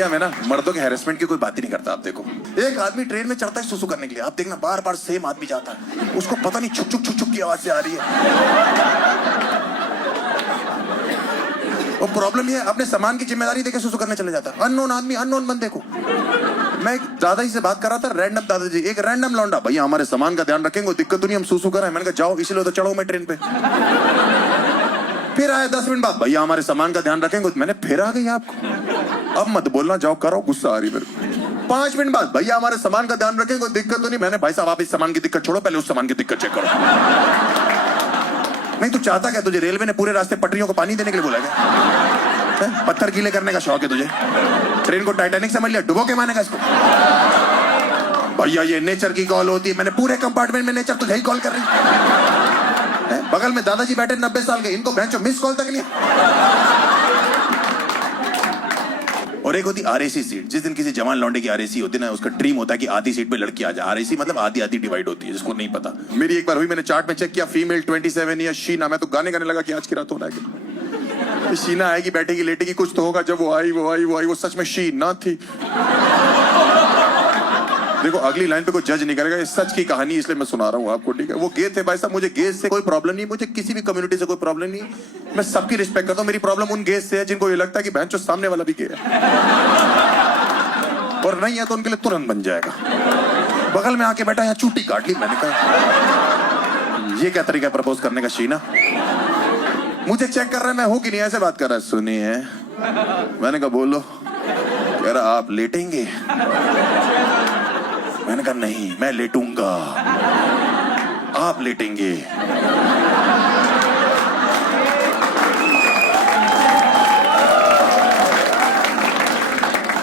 में ना मर्दों के हैरेसमेंट की कोई बात ही नहीं करता। आप देखो, एक आदमी ट्रेन में चढ़ता है सुसु करने के लिए, आप देखना बार बार सेम आदमी जाता है, उसको पता नहीं छुक छुक छुक छुक की आवाज से आ रही है। और प्रॉब्लम ये है, अपने सामान की जिम्मेदारी देके सुसु करने चले जाता है। अननोन आदमी, अननोन बंदे को। मैं एक दादाजी से बात कर रहा था, रैंडम दादाजी, एक रैंडम लौंडा, भैया हमारे सामान का ध्यान रखेंगे, दिक्कत तो नहीं, हम सुसु कर रहे हैं। मैंने कहा जाओ, इसलिए तो चढ़ो मैं ट्रेन पे। फिर आया 10 मिनट बाद, भैया हमारे सामान का ध्यान रखेंगे। मैंने फिर आ गई आपको, अब मत बोलना, जाओ करो, गुस्सा आ रही मेरे को। 5 मिनट बाद, भैया हमारे सामान का ध्यान रखेंगे, कोई दिक्कत तो नहीं। मैंने भाई साहब आप इस सामान की दिक्कत छोड़ो, पहले उस सामान की दिक्कत चेक करो। नहीं तू चाहता क्या, तुझे रेलवे ने पूरे रास्ते पटरियों को पानी देने के लिए बोला क्या? पत्थर गीले करने का शौक है तुझे? ट्रेन को टाइटैनिक समझ लिया, डुबो के मानेगा इसको? भैया ये नेचर की कॉल होती है। मैंने पूरे कंपार्टमेंट में नेचर तुझे ही कॉल कर रही है। बगल में दादाजी बैठे 90 साल के, इनको भैंचो मिस कॉल तक नहीं। और एक होती आरएसी सीट, जिस दिन किसी जवान लौंडे की आरएसी होती है ना, उसका ड्रीम होता है कि आधी सीट पे लड़की आ जाए। आरएसी मतलब आधी आधी डिवाइड होती है, जिसको नहीं पता। मेरी एक बार हुई, मैंने चार्ट में चेक किया, फीमेल 27 या शीना। मैं तो गाने गाने लगा कि आज की रात होना है, शीना आएगी, बैठेगी, लेटेगी, कुछ तो होगा। जब वो आई, वो सच में शीना थी। देखो अगली लाइन पे कोई जज नहीं करेगा, ये सच की कहानी इसलिए मैं सुना रहा हूँ आपको, ठीक है? वो गे थे भाई साहब, मुझे गेज से कोई प्रॉब्लम नहीं, मुझे किसी भी कम्युनिटी से कोई प्रॉब्लम नहीं, मैं सबकी रिस्पेक्ट करता हूँ। मेरी प्रॉब्लम उन गेज से है जिनको ये लगता है कि बहन जो सामने वाला भी गे है, और नहीं है तो उनके लिए तुरंत बन जाएगा। बगल में आके बैठा, यहाँ चूटी काट ली। मैंने कहा ये क्या तरीका प्रपोज करने का? शीना मुझे चेक कर रहा है मैं हूं कि नहीं, ऐसे बात कर रहा है। सुनिए, मैंने कहा बोलो। कह रहा आप लेटेंगे? मैंने कहा नहीं, मैं लेटूंगा, आप लेटेंगे।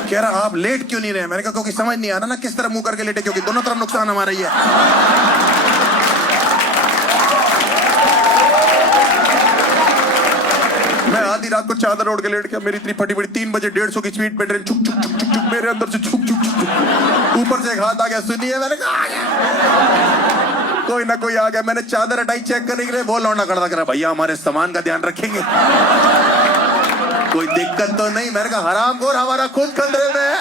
कह रहा आप लेट क्यों नहीं रहे? मैंने कहा क्योंकि समझ नहीं आ रहा ना किस तरह मुंह करके लेटे, क्योंकि दोनों तरफ नुकसान हमारा ही है। मैं आधी रात को चादर ओढ़ के लेट गया, मेरी इतनी फटी पड़ी, 3 बजे 150 की स्पीड पे ट्रेन छुक छुक छुक छुक छुक, मेरे अंदर से छुक छुक छुक छुक, ऊपर से एक हाथ आ गया। सुनिए, मैंने कहा आ गया, कोई ना कोई आ गया। मैंने चादर हटाई चेक करने के लिए, वो लौंडा खड़ा कर रहा, भैया हमारे सामान का ध्यान रखेंगे, कोई दिक्कत तो नहीं? मैंने कहा हरामखोर, हमारा खुद खतरे में है।